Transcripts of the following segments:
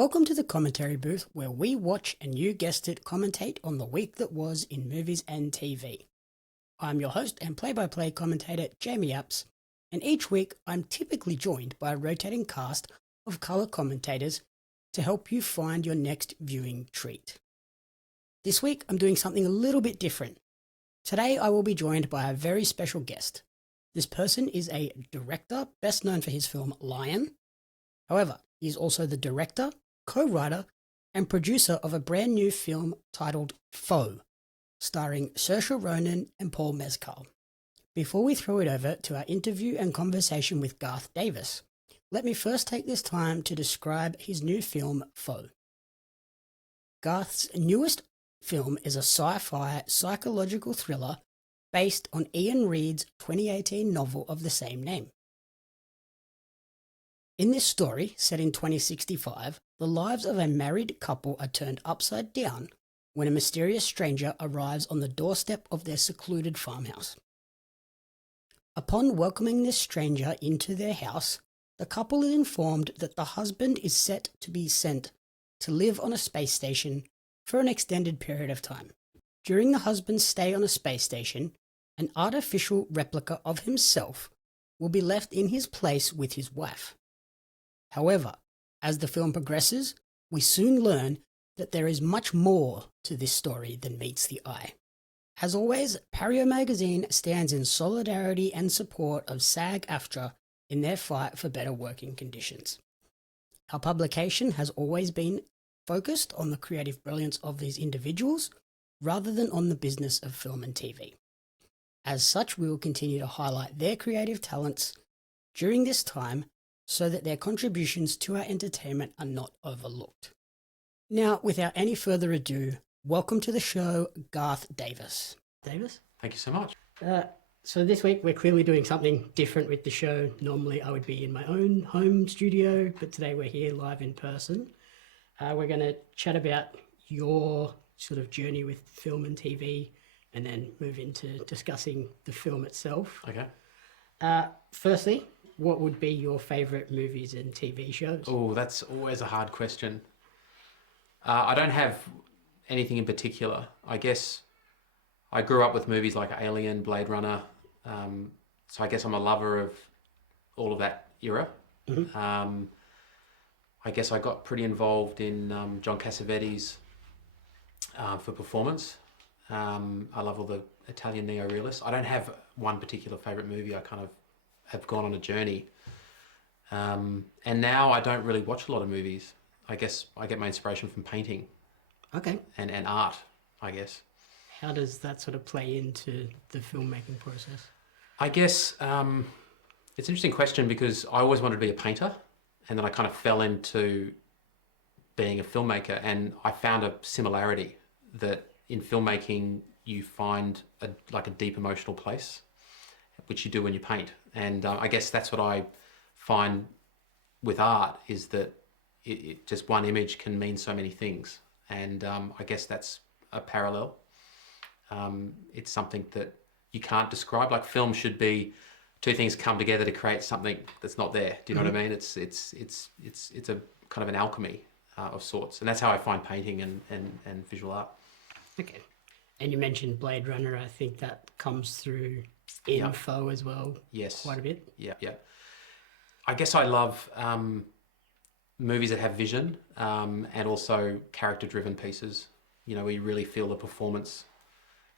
Welcome to the commentary booth where we watch and you guessed it, commentate on the week that was in movies and TV. I'm your host and play-by-play commentator Jamie Apps, and each week I'm typically joined by a rotating cast of colour commentators to help you find your next viewing treat. This week I'm doing something a little bit different. Today I will be joined by a very special guest. This person is a director best known for his film Lion. However, he is also the director, co-writer, and producer of a brand new film titled Foe, starring Saoirse Ronan and Paul Mescal. Before we throw it over to our interview and conversation with Garth Davis, let me first take this time to describe his new film Foe. Garth's newest film is a sci-fi psychological thriller based on Ian Reid's 2018 novel of the same name. In this story, set in 2065, the lives of a married couple are turned upside down when a mysterious stranger arrives on the doorstep of their secluded farmhouse. Upon welcoming this stranger into their house, the couple is informed that the husband is set to be sent to live on a space station for an extended period of time. During the husband's stay on a space station, an artificial replica of himself will be left in his place with his wife. However, as the film progresses, we soon learn that there is much more to this story than meets the eye. As always, Pario Magazine stands in solidarity and support of SAG-AFTRA in their fight for better working conditions. Our publication has always been focused on the creative brilliance of these individuals rather than on the business of film and TV. As such, we will continue to highlight their creative talents during this time so that their contributions to our entertainment are not overlooked. Now, without any further ado, welcome to the show, Garth Davis. Davis? Thank you so much. So this week we're clearly doing something different with the show. Normally I would be in my own home studio, but today we're here live in person. We're going to chat about your sort of journey with film and TV and then move into discussing the film itself. Okay. Firstly, what would be your favourite movies and TV shows? Oh, that's always a hard question. I don't have anything in particular. I guess I grew up with movies like Alien, Blade Runner, so I guess I'm a lover of all of that era. Mm-hmm. I guess I got pretty involved in John Cassavetes for performance. I love all the Italian neo-realists. I don't have one particular favourite movie. I kind of have gone on a journey. And now I don't really watch a lot of movies. I guess I get my inspiration from painting. Okay. And art, I guess. How does that sort of play into the filmmaking process? I guess it's an interesting question because I always wanted to be a painter, and then I kind of fell into being a filmmaker, and I found a similarity that in filmmaking you find a deep emotional place, which you do when you paint. And I guess that's what I find with art, is that it just one image can mean so many things. And I guess that's a parallel. It's something that you can't describe. Like film should be two things come together to create something that's not there. Do you know what I mean? It's a kind of an alchemy of sorts. And that's how I find painting and visual art. Okay. And you mentioned Blade Runner. I think that comes through in Foe as well. Yes. Quite a bit. Yeah. I guess I love movies that have vision and also character-driven pieces. You know, where you really feel the performance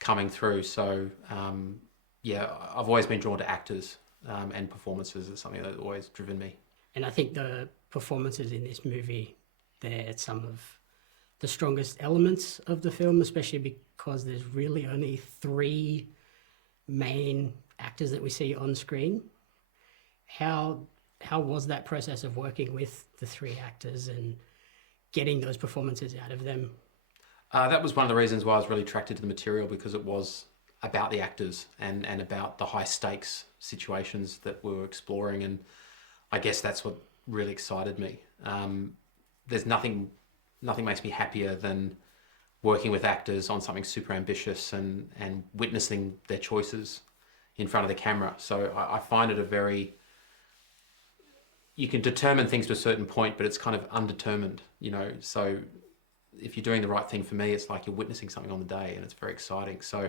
coming through. So, I've always been drawn to actors and performances is something that's always driven me. And I think the performances in this movie, they're some of the strongest elements of the film, especially because there's really only three main actors that we see on screen. How was that process of working with the three actors and getting those performances out of them? That was one of the reasons why I was really attracted to the material, because it was about the actors and about the high stakes situations that we were exploring. And I guess that's what really excited me. There's nothing makes me happier than working with actors on something super ambitious and witnessing their choices in front of the camera. So I find it a very you can determine things to a certain point, but it's kind of undetermined, So if you're doing the right thing, for me, it's like you're witnessing something on the day, and it's very exciting. So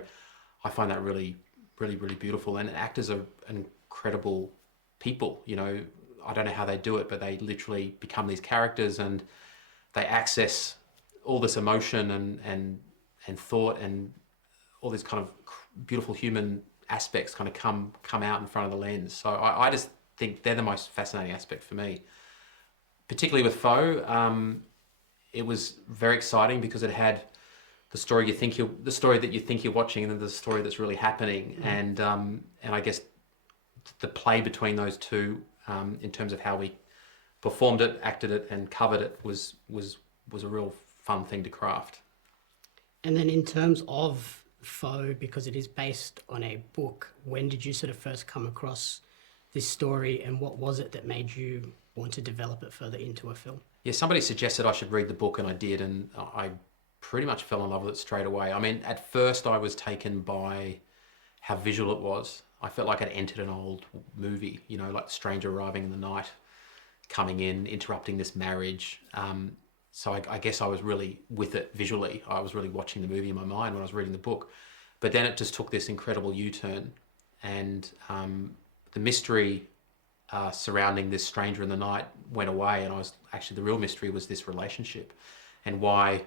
I find that really, really, really beautiful. And actors are incredible people. I don't know how they do it, but they literally become these characters, and they access all this emotion and thought, and all these kind of beautiful human aspects kind of come out in front of the lens. So I just think they're the most fascinating aspect for me, particularly with Foe. It was very exciting because it had the story that you think you're watching, and then the story that's really happening. And I guess the play between those two, in terms of how we performed it, acted it, and covered it, was a real fun thing to craft. And then in terms of Foe, because it is based on a book, when did you sort of first come across this story, and what was it that made you want to develop it further into a film? Yeah, somebody suggested I should read the book, and I did, and I pretty much fell in love with it straight away. I mean, at first I was taken by how visual it was. I felt like I'd entered an old movie, like the stranger arriving in the night, coming in, interrupting this marriage. So I guess I was really with it visually. I was really watching the movie in my mind when I was reading the book. But then it just took this incredible U-turn, and the mystery surrounding this stranger in the night went away, and the real mystery was this relationship, and why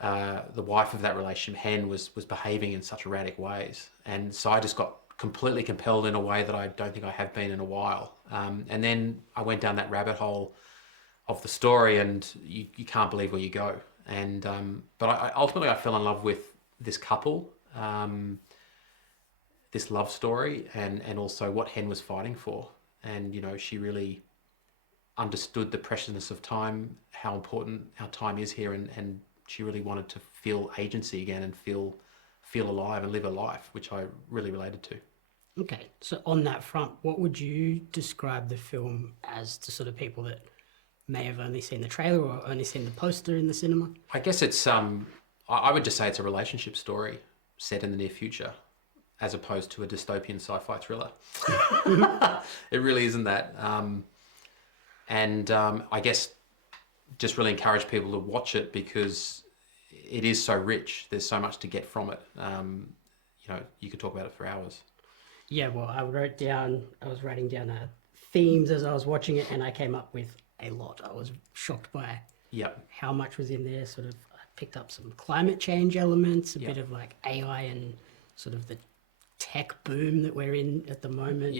the wife of that relationship, Hen, was behaving in such erratic ways. And so I just got completely compelled in a way that I don't think I have been in a while. And then I went down that rabbit hole of the story, and you can't believe where you go. And but ultimately I fell in love with this couple, this love story, and also what Hen was fighting for. And she really understood the preciousness of time, how important our time is here, and she really wanted to feel agency again, and feel alive and live a life, which I really related to. Okay, so on that front, what would you describe the film as to sort of people that may have only seen the trailer or only seen the poster in the cinema? I guess it's I would just say it's a relationship story set in the near future, as opposed to a dystopian sci-fi thriller. It really isn't that. I guess just really encourage people to watch it, because it is so rich. There's so much to get from it. You could talk about it for hours. Yeah, well, I was writing down themes as I was watching it, and I came up with a lot. I was shocked by how much was in there. Sort of, I picked up some climate change elements, a bit of like AI and sort of the tech boom that we're in at the moment.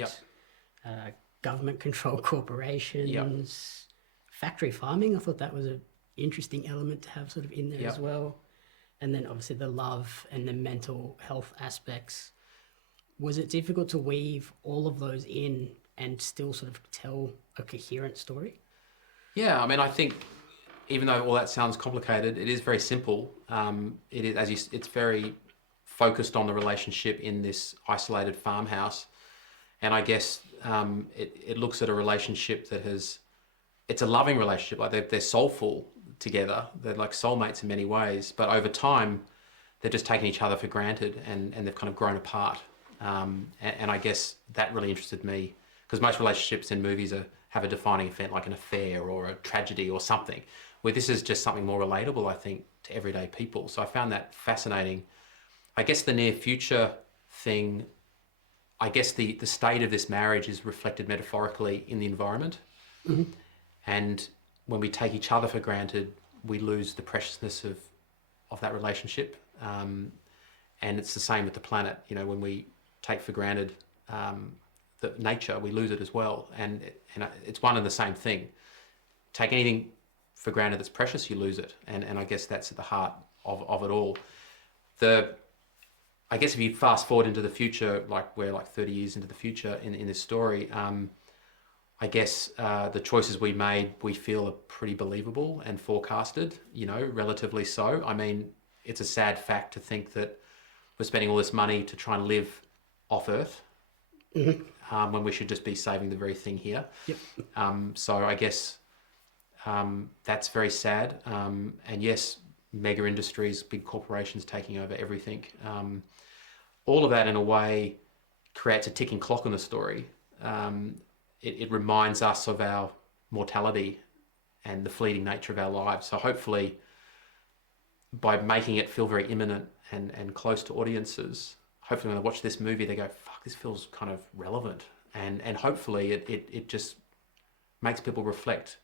Government controlled corporations, factory farming. I thought that was an interesting element to have sort of in there as well. And then obviously the love and the mental health aspects. Was it difficult to weave all of those in and still sort of tell a coherent story? Yeah, I mean, I think even though all that sounds complicated, it is very simple. It is, it's very focused on the relationship in this isolated farmhouse, and I guess it looks at a relationship that it's a loving relationship. Like they're soulful together. They're like soulmates in many ways, but over time, they're just taking each other for granted, and they've kind of grown apart. And I guess that really interested me, because most relationships in movies have a defining event like an affair or a tragedy or something, where this is just something more relatable, I think, to everyday people. So I found that fascinating. I guess the near future thing, I guess the state of this marriage is reflected metaphorically in the environment. Mm-hmm. And when we take each other for granted, we lose the preciousness of that relationship. And it's the same with the planet. When we take for granted the nature, we lose it as well. And it's one and the same thing. Take anything for granted that's precious, you lose it. And I guess that's at the heart of it all. I guess if you fast forward into the future, like we're like 30 years into the future in this story, I guess the choices we made, we feel are pretty believable and forecasted, relatively so. I mean, it's a sad fact to think that we're spending all this money to try and live off Earth, when we should just be saving the very thing here. Yep. So I guess that's very sad. And yes, mega industries, big corporations taking over everything. All of that in a way creates a ticking clock in the story. it reminds us of our mortality and the fleeting nature of our lives. So hopefully, by making it feel very imminent and close to audiences, hopefully when they watch this movie, they go, fuck, this feels kind of relevant. And hopefully it just makes people reflect,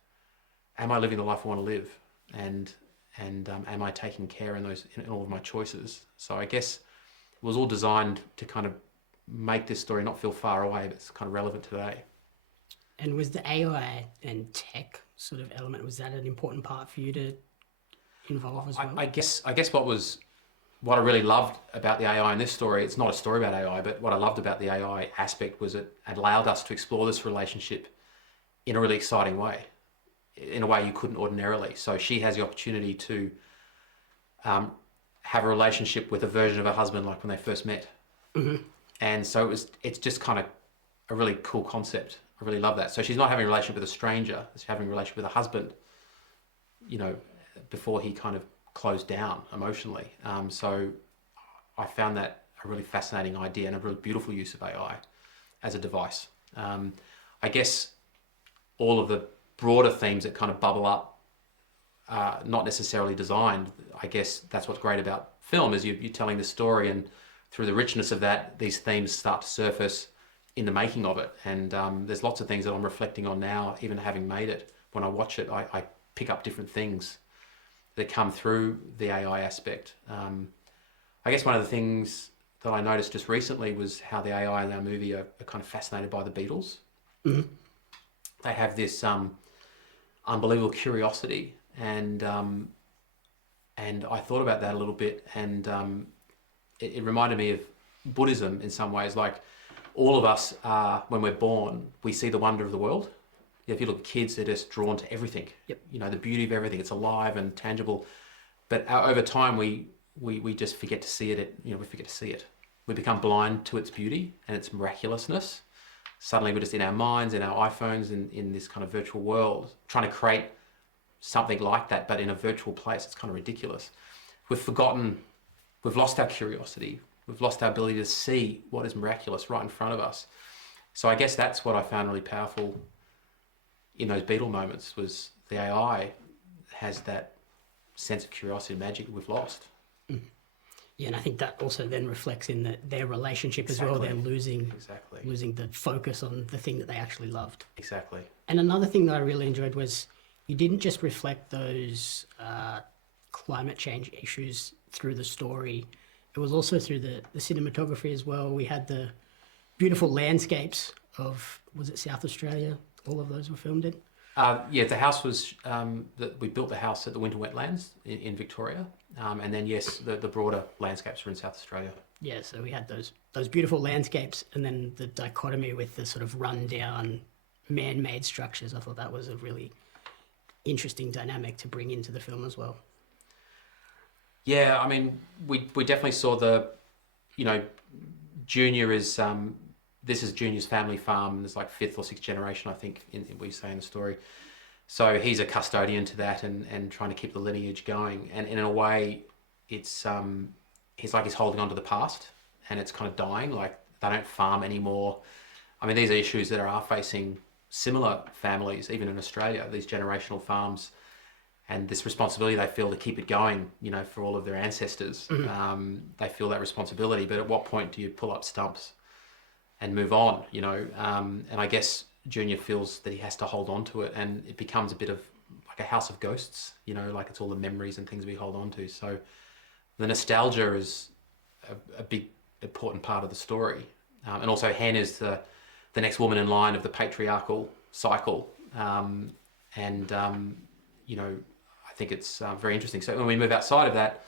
am I living the life I want to live? And am I taking care in all of my choices? So I guess it was all designed to kind of make this story not feel far away, but it's kind of relevant today. And was the AI and tech sort of element, was that an important part for you to involve as well? I guess what I really loved about the AI in this story, it's not a story about AI, but what I loved about the AI aspect was it allowed us to explore this relationship in a really exciting way, in a way you couldn't ordinarily. So she has the opportunity to have a relationship with a version of her husband like when they first met. Mm-hmm. And so it's just kind of a really cool concept. I really love that. So she's not having a relationship with a stranger, she's having a relationship with a husband, you know, before he kind of closed down emotionally. So I found that a really fascinating idea and a really beautiful use of AI as a device. I guess all of the broader themes that kind of bubble up are not necessarily designed. I guess that's what's great about film, is you're telling the story, and through the richness of that, these themes start to surface in the making of it. And there's lots of things that I'm reflecting on now, even having made it. When I watch it, I pick up different things that come through the AI aspect. I guess one of the things that I noticed just recently was how the AI in our movie are kind of fascinated by the Beatles. Mm-hmm. They have this unbelievable curiosity, and I thought about that a little bit, and it reminded me of Buddhism in some ways. Like, all of us are, when we're born, we see the wonder of the world. If you look at kids, they're just drawn to everything. Yep. You know, the beauty of everything. It's alive and tangible. But over time, we just forget to see it. We forget to see it. We become blind to its beauty and its miraculousness. Suddenly, we're just in our minds, in our iPhones, in this kind of virtual world, trying to create something like that, but in a virtual place. It's kind of ridiculous. We've lost our curiosity. We've lost our ability to see what is miraculous right in front of us. So I guess that's what I found really powerful in those Beatle moments, was the AI has that sense of curiosity and magic we've lost. Yeah, and I think that also then reflects in their relationship as well. They're losing the focus on the thing that they actually loved. Exactly. And another thing that I really enjoyed was you didn't just reflect those climate change issues through the story. It was also through the cinematography as well. We had the beautiful landscapes of, was it South Australia? All of those were filmed in? Yeah, the house was, we built the house at the Winter Wetlands in Victoria. And then, yes, the broader landscapes were in South Australia. Yeah, so we had those beautiful landscapes, and then the dichotomy with the sort of run-down, man-made structures. I thought that was a really interesting dynamic to bring into the film as well. Yeah, I mean, we definitely saw Junior is, this is Junior's family farm. There's like 5th or 6th generation, I think, in we say in the story. So he's a custodian to that and trying to keep the lineage going. And in a way, it's he's holding on to the past, and it's kind of dying. Like, they don't farm anymore. I mean, these are issues that are facing similar families, even in Australia, these generational farms, and this responsibility they feel to keep it going, for all of their ancestors. Mm-hmm. They feel that responsibility, but at what point do you pull up stumps and move on, and I guess Junior feels that he has to hold on to it, and it becomes a bit of like a house of ghosts, like it's all the memories and things we hold on to. So the nostalgia is a big, important part of the story. And also Hen is the next woman in line of the patriarchal cycle. I think it's very interesting. So when we move outside of that,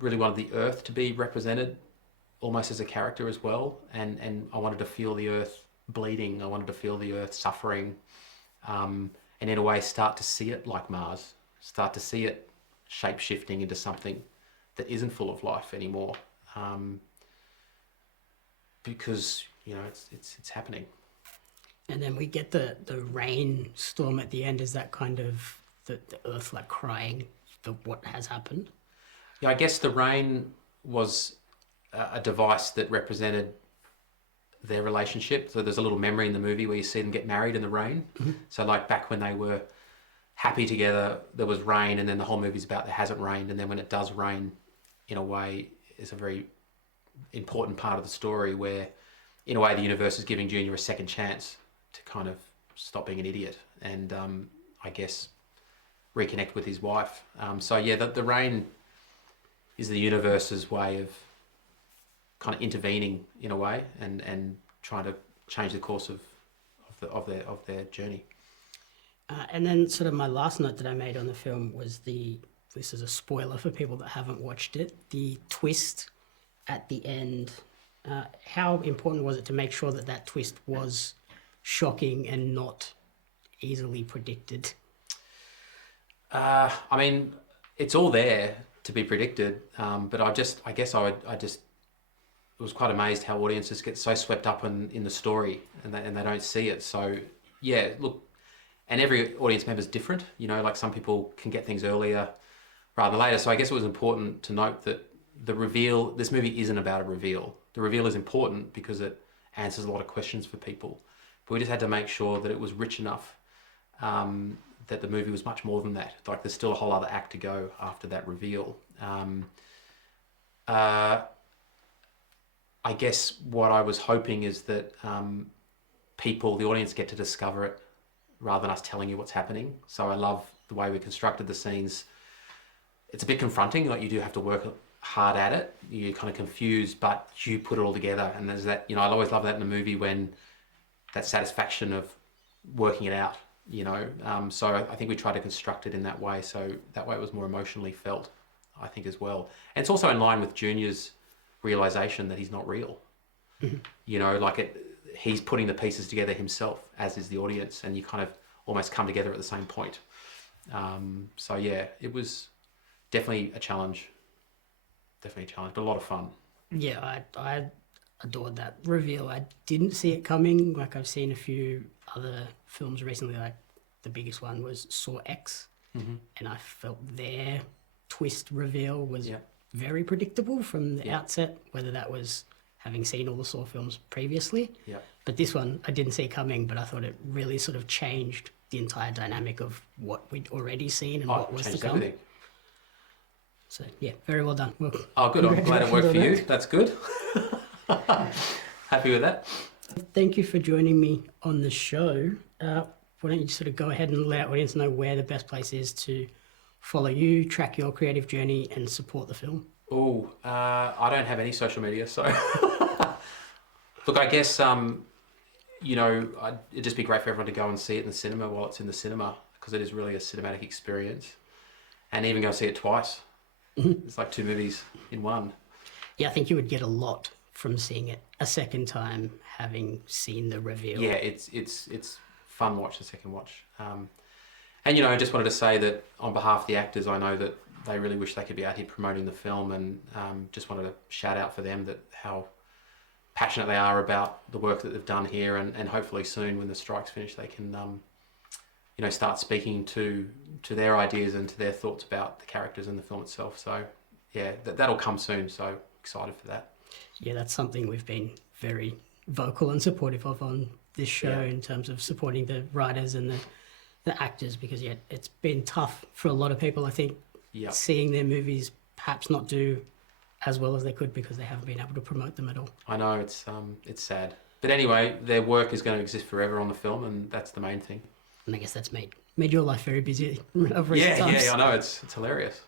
really wanted the earth to be represented almost as a character as well. And I wanted to feel the earth bleeding. I wanted to feel the earth suffering. And in a way start to see it like Mars, start to see it shape-shifting into something that isn't full of life anymore. Because, it's happening. And then we get the rainstorm at the end. Is that kind of the earth like crying what has happened? Yeah, I guess the rain was a device that represented their relationship. So there's a little memory in the movie where you see them get married in the rain. So like back when they were happy together, there was rain, and then the whole movie's about there hasn't rained, and then when it does rain, in a way, is a very important part of the story where, in a way, the universe is giving Junior a second chance to kind of stop being an idiot and, I guess, reconnect with his wife. So yeah, the rain is the universe's way of kind of intervening in a way and trying to change the course of their journey. And then sort of my last note that I made on the film was this is a spoiler for people that haven't watched it, the twist at the end. How important was it to make sure that that twist was shocking and not easily predicted? I mean, it's all there to be predicted, but I was quite amazed how audiences get so swept up in the story and they don't see it. So yeah, look, and every audience member is different. You know, like some people can get things earlier rather than later. So I guess it was important to note that the reveal, this movie isn't about a reveal. The reveal is important because it answers a lot of questions for people. But we just had to make sure that it was rich enough, that the movie was much more than that. Like there's still a whole other act to go after that reveal. I guess what I was hoping is that the audience get to discover it rather than us telling you what's happening. So I love the way we constructed the scenes. It's a bit confronting, like you do have to work hard at it. You're kind of confused, but you put it all together. And there's that, I always love that in a movie when that satisfaction of working it out, So I think we tried to construct it in that way. So that way it was more emotionally felt, I think, as well. And it's also in line with Junior's realization that he's not real. He's putting the pieces together himself, as is the audience, and you kind of almost come together at the same point. So yeah, it was definitely a challenge, but a lot of fun. Yeah, I adored that reveal. I didn't see it coming. Like I've seen a few other films recently, like the biggest one was Saw X, and I felt their twist reveal was very predictable from the outset, whether that was having seen all the Saw films previously. Yeah. But this one I didn't see coming, but I thought it really sort of changed the entire dynamic of what we'd already seen and what was to come. Everything. So yeah, very well done. Well, good. I'm glad it worked for you. That's good. Happy with that. Thank you for joining me on the show. Why don't you sort of go ahead and let our audience know where the best place is to follow you, track your creative journey, and support the film? I don't have any social media, so look, I guess it'd just be great for everyone to go and see it in the cinema while it's in the cinema, because it is really a cinematic experience, and even go see it twice. It's like two movies in one. Yeah, I think you would get a lot from seeing it a second time, having seen the reveal. Yeah, it's fun watch, the second watch. And I just wanted to say that on behalf of the actors, I know that they really wish they could be out here promoting the film, and just wanted to shout out for them that how passionate they are about the work that they've done here, and hopefully soon when the strike's finished they can start speaking to their ideas and to their thoughts about the characters in the film itself. So yeah, that'll come soon, so excited for that. Yeah, that's something we've been very vocal and supportive of on this show, in terms of supporting the writers and the actors, because it's been tough for a lot of people, I think, seeing their movies perhaps not do as well as they could because they haven't been able to promote them at all. I know, it's sad. But anyway, their work is going to exist forever on the film, and that's the main thing. And I guess that's made your life very busy of recent times. Yeah, I know, it's hilarious.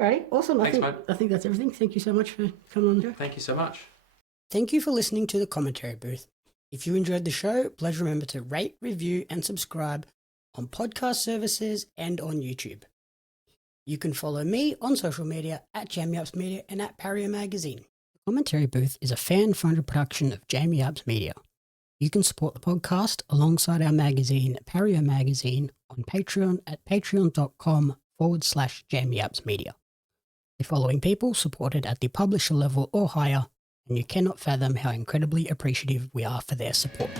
Alrighty, awesome. Thanks, mate. I think that's everything. Thank you so much for coming on the show. Thank you so much. Thank you for listening to the Commentary Booth. If you enjoyed the show, please remember to rate, review, and subscribe on podcast services and on YouTube. You can follow me on social media at Jamie Apps Media and at Pario Magazine. The Commentary Booth is a fan-funded production of Jamie Apps Media. You can support the podcast alongside our magazine, Pario Magazine, on Patreon at patreon.com/Jamie Apps Media. The following people supported at the publisher level or higher, and you cannot fathom how incredibly appreciative we are for their support.